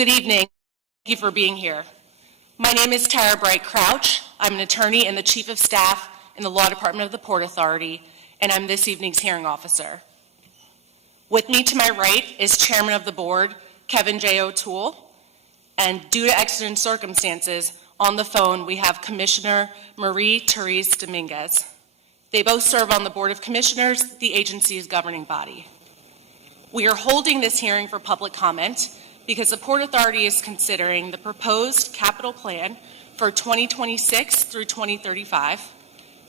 Good evening. Thank you for being here. My name is Tara Bright Crouch. I'm an attorney and the Chief of Staff in the Law Department of the Port Authority, and I'm this evening's hearing officer. With me to my right is Chairman of the Board, Kevin J. O'Toole, and due to exigent circumstances, on the phone we have Commissioner Marie-Therese Dominguez. They both serve on the Board of Commissioners, the agency's governing body. We are holding this hearing for public comment because the Port Authority is considering the proposed capital plan for 2026 through 2035,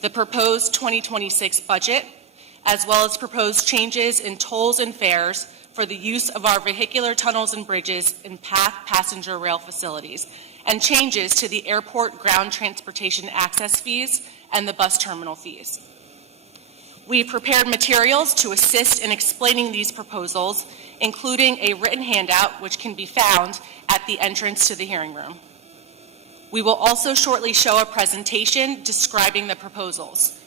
the proposed 2026 budget, as well as proposed changes in tolls and fares for the use of our vehicular tunnels and bridges and passenger rail facilities, and changes to the airport ground transportation access fees and the bus terminal fees. We've prepared materials to assist in explaining these proposals, including a written handout which can be found at the entrance to the hearing room. We will also shortly show a presentation describing the proposals.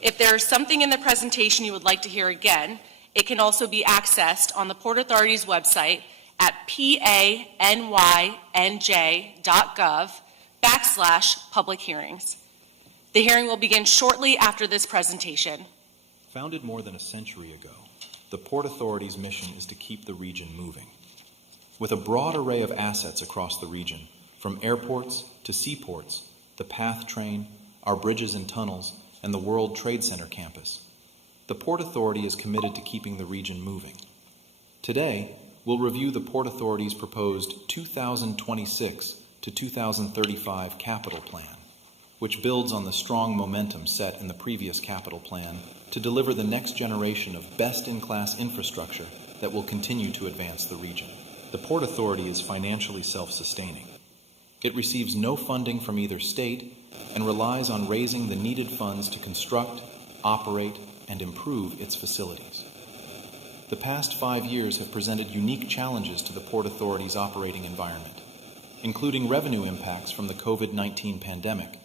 If there is something in the presentation you would like to hear again, it can also be accessed on the Port Authority's website at panyj.gov/public hearings. The hearing will begin shortly after this presentation. Founded more than a century ago, the Port Authority's mission is to keep the region moving. With a broad array of assets across the region, from airports to seaports, the PATH train, our bridges and tunnels, and the World Trade Center campus, the Port Authority is committed to keeping the region moving. Today, we'll review the Port Authority's proposed 2026 to 2035 capital plan, which builds on the strong momentum set in the previous capital plan to deliver the next generation of best-in-class infrastructure that will continue to advance the region. The Port Authority is financially self-sustaining. It receives no funding from either state and relies on raising the needed funds to construct, operate, and improve its facilities. The past 5 years have presented unique challenges to the Port Authority's operating environment, including revenue impacts from the COVID-19 pandemic,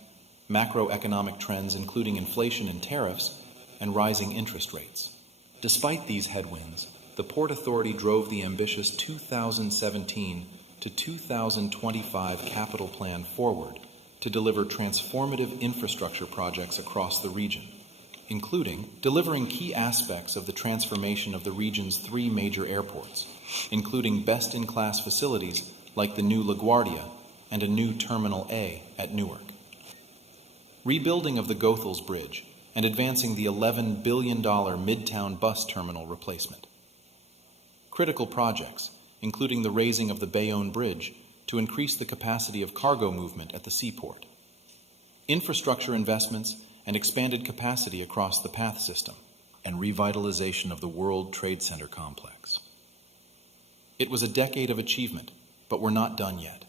macroeconomic trends including inflation and tariffs, and rising interest rates. Despite these headwinds, the Port Authority drove the ambitious 2017 to 2025 capital plan forward to deliver transformative infrastructure projects across the region, including delivering key aspects of the transformation of the region's 3 major airports, including best-in-class facilities like the new LaGuardia and a new Terminal A at Newark, rebuilding of the Goethals Bridge, and advancing the $11 billion Midtown bus terminal replacement. Critical projects, including the raising of the Bayonne Bridge to increase the capacity of cargo movement at the seaport. Infrastructure investments and expanded capacity across the PATH system, and revitalization of the World Trade Center complex. It was a decade of achievement, but we're not done yet.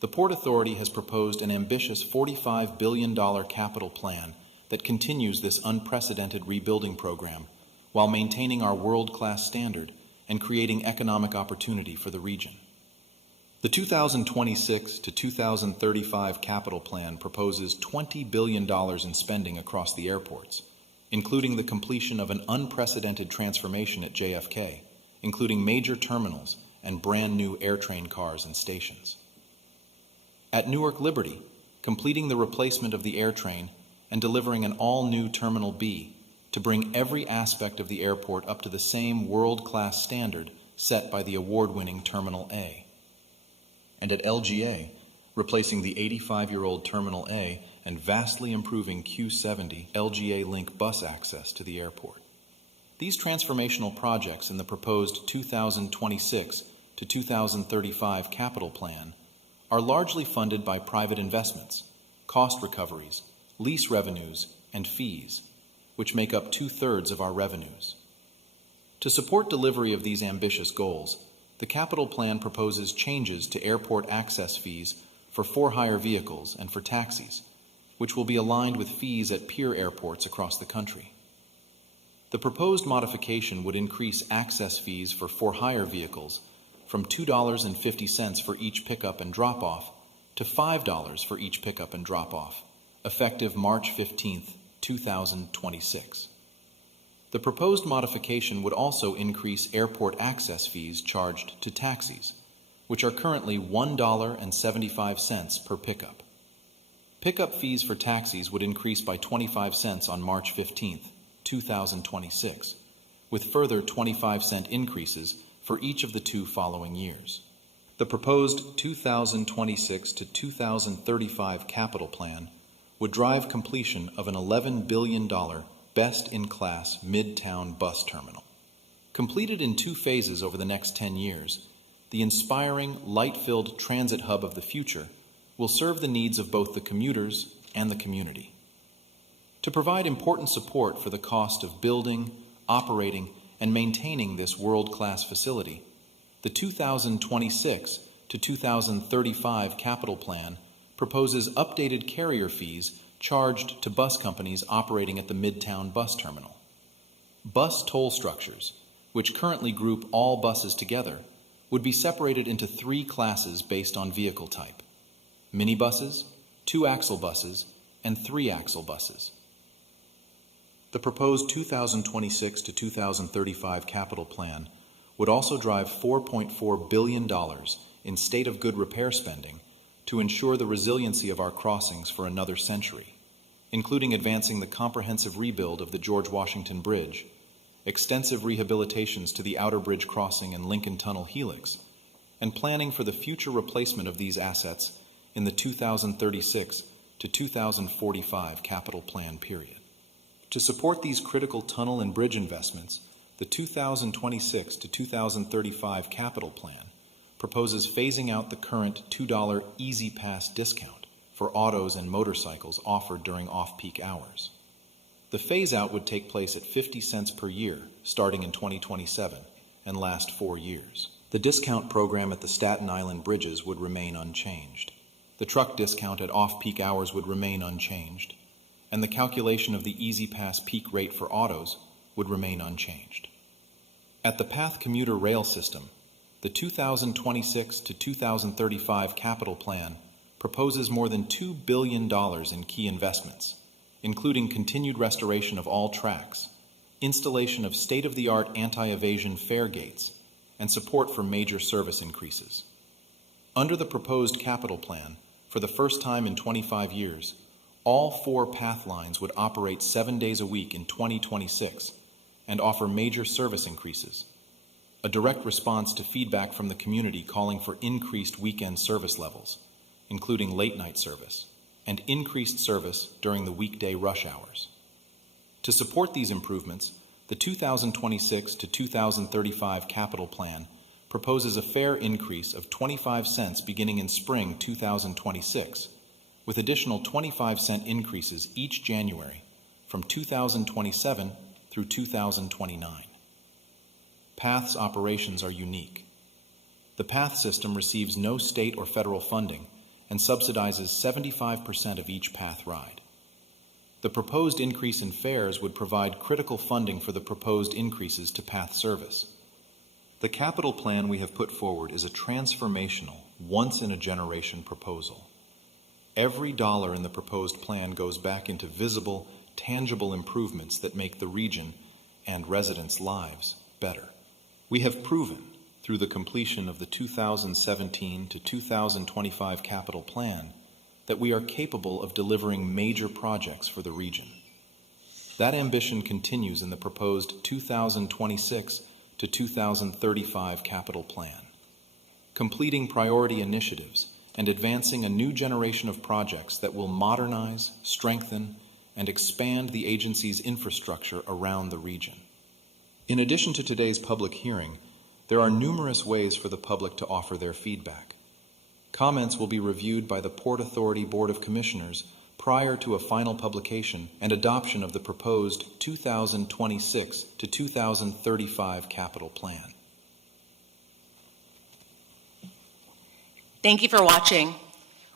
The Port Authority has proposed an ambitious $45 billion capital plan that continues this unprecedented rebuilding program while maintaining our world-class standard and creating economic opportunity for the region. The 2026 to 2035 capital plan proposes $20 billion in spending across the airports, including the completion of an unprecedented transformation at JFK, including major terminals and brand new AirTrain cars and stations. At Newark Liberty, completing the replacement of the AirTrain and delivering an all-new Terminal B to bring every aspect of the airport up to the same world-class standard set by the award-winning Terminal A. And at LGA, replacing the 85-year-old Terminal A and vastly improving Q70 LGA Link bus access to the airport. These transformational projects in the proposed 2026 to 2035 capital plan are largely funded by private investments, cost recoveries, lease revenues, and fees, which make up 2/3 of our revenues. To support delivery of these ambitious goals, the capital plan proposes changes to airport access fees for for-hire vehicles and for taxis, which will be aligned with fees at peer airports across the country. The proposed modification would increase access fees for for-hire vehicles from $2.50 for each pickup and drop-off to $5 for each pickup and drop-off, effective March 15, 2026. The proposed modification would also increase airport access fees charged to taxis which are currently $1.75 per pickup. Pickup fees for taxis would increase by 25 cents on March 15, 2026, with further 25-cent increases for each of the 2 following years. The proposed 2026 to 2035 capital plan would drive completion of an $11 billion best-in-class midtown bus terminal. Completed in 2 phases over the next 10 years, the inspiring, light-filled transit hub of the future will serve the needs of both the commuters and the community. To provide important support for the cost of building, operating, and maintaining this world-class facility, the 2026 to 2035 capital plan proposes updated carrier fees charged to bus companies operating at the Midtown bus terminal. Bus toll structures, which currently group all buses together, would be separated into 3 classes based on vehicle type: minibuses, 2-axle buses, and 3-axle buses. The proposed 2026 to 2035 capital plan would also drive $4.4 billion in state of good repair spending to ensure the resiliency of our crossings for another century, including advancing the comprehensive rebuild of the George Washington Bridge, extensive rehabilitations to the Outer Bridge Crossing and Lincoln Tunnel Helix, and planning for the future replacement of these assets in the 2036 to 2045 capital plan period. To support these critical tunnel and bridge investments, the 2026 to 2035 capital plan proposes phasing out the current $2 Easy Pass discount for autos and motorcycles offered during off-peak hours. The phase-out would take place at 50 cents per year, starting in 2027, and last 4 years. The discount program at the Staten Island bridges would remain unchanged. The truck discount at off-peak hours would remain unchanged, and the calculation of the Easy Pass peak rate for autos would remain unchanged. At the Path Commuter Rail System, the 2026 to 2035 capital plan proposes more than $2 billion in key investments, including continued restoration of all tracks, installation of state-of-the-art anti-evasion fare gates, and support for major service increases. Under the proposed capital plan, for the first time in 25 years, all 4 path lines would operate 7 days a week in 2026 and offer major service increases, a direct response to feedback from the community calling for increased weekend service levels, including late-night service, and increased service during the weekday rush hours. To support these improvements, the 2026 to 2035 capital plan proposes a fare increase of 25 cents beginning in spring 2026, with additional 25-cent increases each January from 2027 through 2029. PATH's operations are unique. The PATH system receives no state or federal funding and subsidizes 75% of each PATH ride. The proposed increase in fares would provide critical funding for the proposed increases to PATH service. The capital plan we have put forward is a transformational, once-in-a-generation proposal. Every dollar in the proposed plan goes back into visible, tangible improvements that make the region and residents' lives better. We have proven, through the completion of the 2017 to 2025 capital plan, that we are capable of delivering major projects for the region. That ambition continues in the proposed 2026 to 2035 capital plan. Completing priority initiatives and advancing a new generation of projects that will modernize, strengthen, and expand the agency's infrastructure around the region. In addition to today's public hearing, there are numerous ways for the public to offer their feedback. Comments will be reviewed by the Port Authority Board of Commissioners prior to a final publication and adoption of the proposed 2026 to 2035 capital plan. Thank you for watching.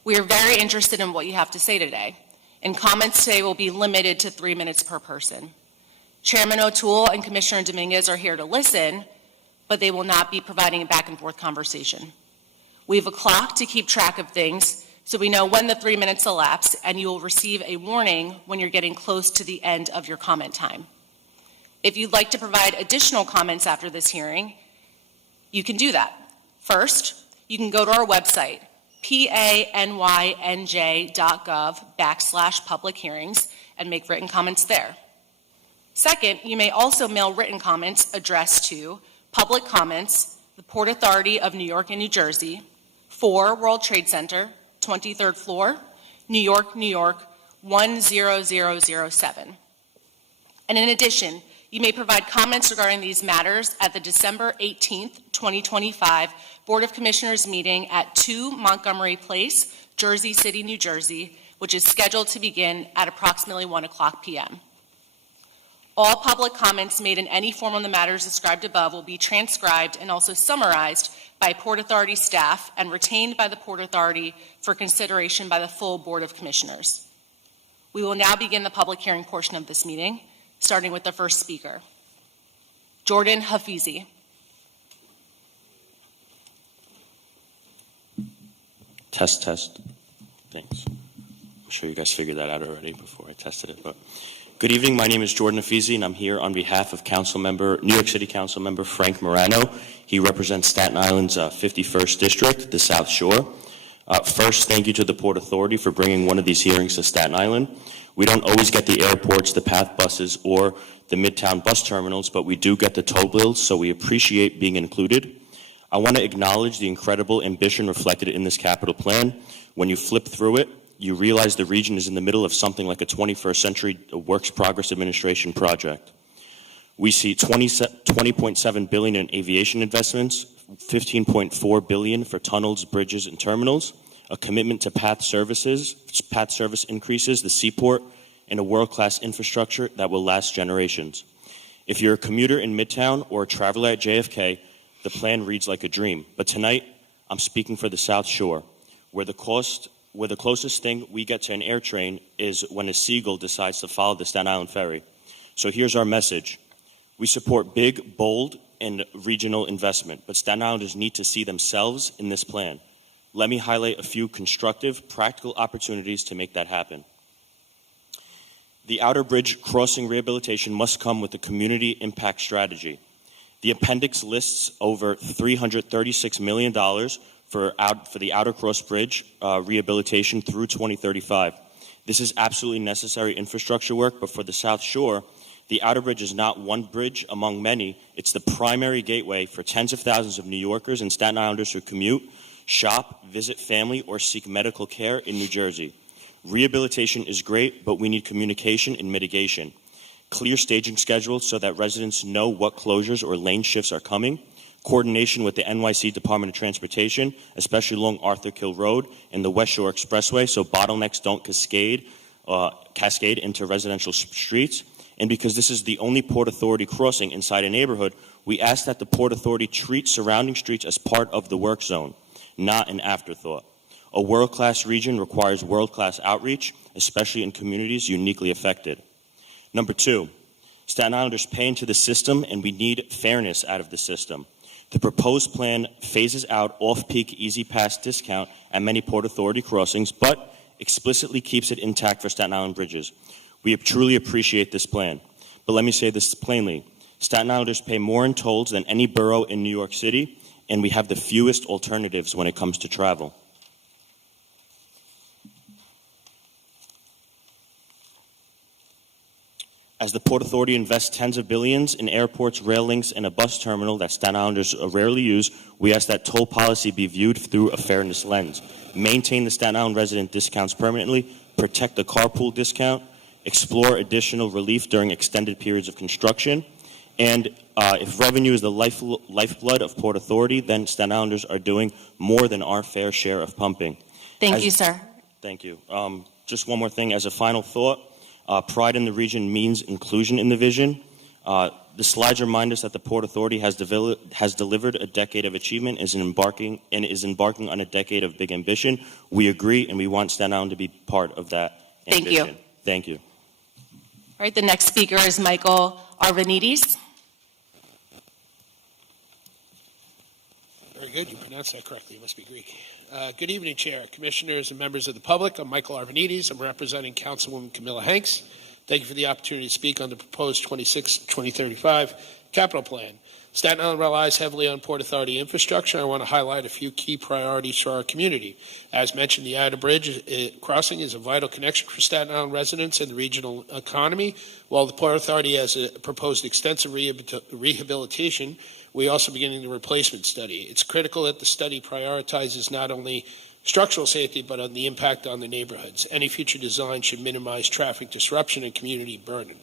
We are very interested in what you have to say today, and comments today will be limited to 3 minutes per person. Chairman O'Toole and Commissioner Dominguez are here to listen, but they will not be providing a back-and-forth conversation. We have a clock to keep track of things, so we know when the 3 minutes elapse, and you will receive a warning when you're getting close to the end of your comment time. If you'd like to provide additional comments after this hearing, you can do that. First, you can go to our website, panyj.gov/public hearings, and make written comments there. Second, you may also mail written comments addressed to Public Comments, the Port Authority of New York and New Jersey, 4 World Trade Center, 23rd floor, New York, New York, 10007. And in addition, you may provide comments regarding these matters at the December 18th, 2025 Board of Commissioners meeting at 2 Montgomery Place, Jersey City, New Jersey, which is scheduled to begin at approximately 1:00 p.m. All public comments made in any form on the matters described above will be transcribed and also summarized by Port Authority staff and retained by the Port Authority for consideration by the full Board of Commissioners. We will now begin the public hearing portion of this meeting, starting with the first speaker, Jordan Hafizi. Test, test. Thanks. I'm sure you guys figured that out already before I tested it. But good evening. My name is Jordan Hafizi, and I'm here on behalf of New York City Council Member Frank Morano. He represents Staten Island's 51st District, the South Shore. First, thank you to the Port Authority for bringing one of these hearings to Staten Island. We don't always get the airports, the PATH buses, or the Midtown bus terminals, but we do get the toll bills, so we appreciate being included. I want to acknowledge the incredible ambition reflected in this capital plan. When you flip through it, you realize the region is in the middle of something like a 21st century works progress administration project. We see $20.7 billion in aviation investments, $15.4 billion for tunnels, bridges, and terminals, a commitment to PATH service increases, the seaport, and a world-class infrastructure that will last generations. If you're a commuter in Midtown or a traveler at JFK, the plan reads like a dream. But tonight, I'm speaking for the South Shore, where the closest thing we get to an air train is when a seagull decides to follow the Staten Island ferry. So here's our message. We support big, bold, and regional investment, but Staten Islanders need to see themselves in this plan. Let me highlight a few constructive, practical opportunities to make that happen. The Outer Bridge crossing rehabilitation must come with a community impact strategy. The appendix lists over $336 million for the Outer Cross Bridge rehabilitation through 2035. This is absolutely necessary infrastructure work, but for the South Shore, the Outer Bridge is not one bridge among many. It's the primary gateway for tens of thousands of New Yorkers and Staten Islanders who commute, shop, visit family, or seek medical care in New Jersey. Rehabilitation is great, but we need communication and mitigation. Clear staging schedules so that residents know what closures or lane shifts are coming, coordination with the NYC Department of Transportation, especially along Arthur Kill Road and the West Shore Expressway, so bottlenecks don't cascade into residential streets. And because this is the only Port Authority crossing inside a neighborhood, we ask that the Port Authority treat surrounding streets as part of the work zone, not an afterthought. A world-class region requires world-class outreach, especially in communities uniquely affected. Number 2, Staten Islanders pay into the system, and we need fairness out of the system. The proposed plan phases out off-peak Easy Pass discount at many Port Authority crossings, but explicitly keeps it intact for Staten Island bridges. We truly appreciate this plan. But let me say this plainly. Staten Islanders pay more in tolls than any borough in New York City, and we have the fewest alternatives when it comes to travel. As the Port Authority invests tens of billions in airports, rail links, and a bus terminal that Staten Islanders rarely use, we ask that toll policy be viewed through a fairness lens. Maintain the Staten Island resident discounts permanently, protect the carpool discount, explore additional relief during extended periods of construction, and if revenue is the lifeblood of Port Authority, then Staten Islanders are doing more than our fair share of pumping. Thank you, sir. Thank you. Just one more thing as a final thought. Pride in the region means inclusion in the vision. The slides remind us that the Port Authority has delivered a decade of achievement is embarking on a decade of big ambition. We agree, and we want Staten Island to be part of that ambition. Thank you. Thank you. All right, the next speaker is Michael Arvanites. Very good. You pronounced that correctly. It must be Greek. Good evening, Chair, Commissioners, and members of the public. I'm Michael Arvanites. I'm representing Councilwoman Camilla Hanks, Thank you for the opportunity to speak on the proposed 2035 capital plan. Staten Island relies heavily on Port Authority infrastructure. I want to highlight a few key priorities for our community. As mentioned, the Ida Bridge crossing is a vital connection for Staten Island residents and the regional economy. While the Port Authority has proposed extensive rehabilitation, we are also beginning the replacement study. It's critical that the study prioritizes not only structural safety, but on the impact on the neighborhoods. Any future design should minimize traffic disruption and community burden.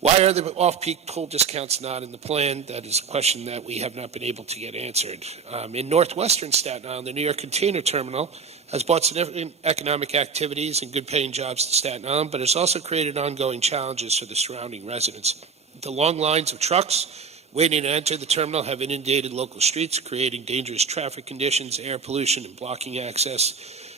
Why are the off-peak toll discounts not in the plan? That is a question that we have not been able to get answered. In northwestern Staten Island, the New York Container Terminal has brought significant economic activities and good-paying jobs to Staten Island, but it's also created ongoing challenges for the surrounding residents. The long lines of trucks waiting to enter the terminal have inundated local streets, creating dangerous traffic conditions, air pollution, and blocking access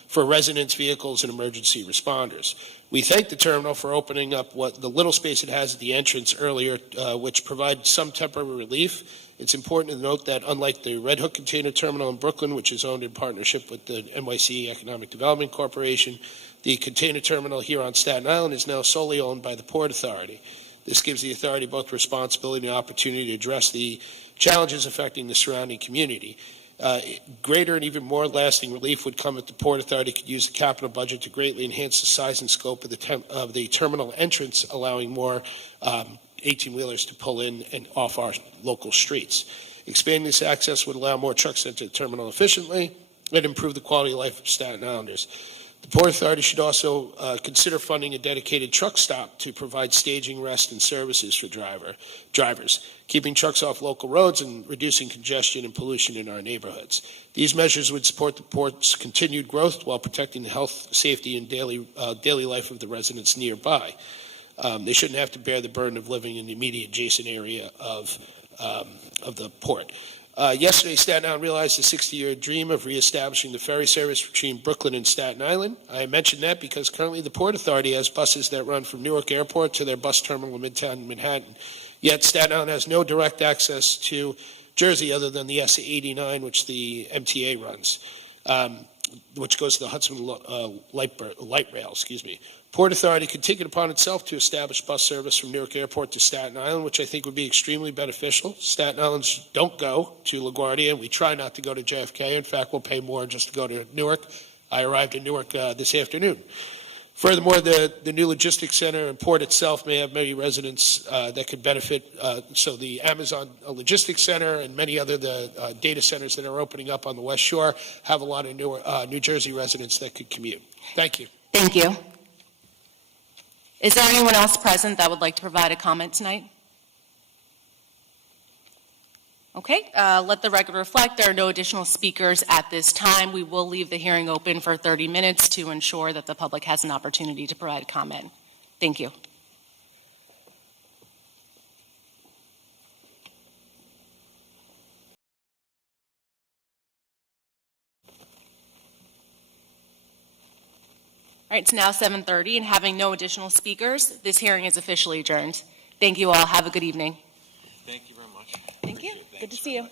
for residents, vehicles, and emergency responders. We thank the terminal for opening up what the little space it has at the entrance earlier, which provides some temporary relief. It's important to note that unlike the Red Hook Container Terminal in Brooklyn, which is owned in partnership with the NYC Economic Development Corporation, the container terminal here on Staten Island is now solely owned by the Port Authority. This gives the authority both responsibility and opportunity to address the challenges affecting the surrounding community. Greater and even more lasting relief would come if the Port Authority could use the capital budget to greatly enhance the size and scope of the terminal entrance, allowing more 18-wheelers to pull in and off our local streets. Expanding this access would allow more trucks to enter the terminal efficiently and improve the quality of life of Staten Islanders. The Port Authority should also consider funding a dedicated truck stop to provide staging, rest, and services for drivers, keeping trucks off local roads and reducing congestion and pollution in our neighborhoods. These measures would support the Port's continued growth while protecting the health, safety, and daily life of the residents nearby. They shouldn't have to bear the burden of living in the immediate adjacent area of the port. Yesterday, Staten Island realized the 60-year dream of reestablishing the ferry service between Brooklyn and Staten Island. I mentioned that because currently the Port Authority has buses that run from Newark Airport to their bus terminal in Midtown Manhattan. Yet Staten Island has no direct access to Jersey other than the S89, which the MTA runs, which goes to the Hudson Light Rail. Port Authority could take it upon itself to establish bus service from Newark Airport to Staten Island, which I think would be extremely beneficial. Staten Islanders don't go to LaGuardia, and we try not to go to JFK. In fact, we'll pay more just to go to Newark. I arrived in Newark this afternoon. Furthermore, the new logistics center and port itself may have many residents that could benefit. So the Amazon Logistics Center and many other data centers that are opening up on the West Shore have a lot of New Jersey residents that could commute. Thank you. Thank you. Is there anyone else present that would like to provide a comment tonight? Okay, let the record reflect there are no additional speakers at this time. We will leave the hearing open for 30 minutes to ensure that the public has an opportunity to provide comment. Thank you. All right, it's now 7:30, and having no additional speakers, this hearing is officially adjourned. Thank you all. Have a good evening. Thank you very much. Thank you. Good to see you.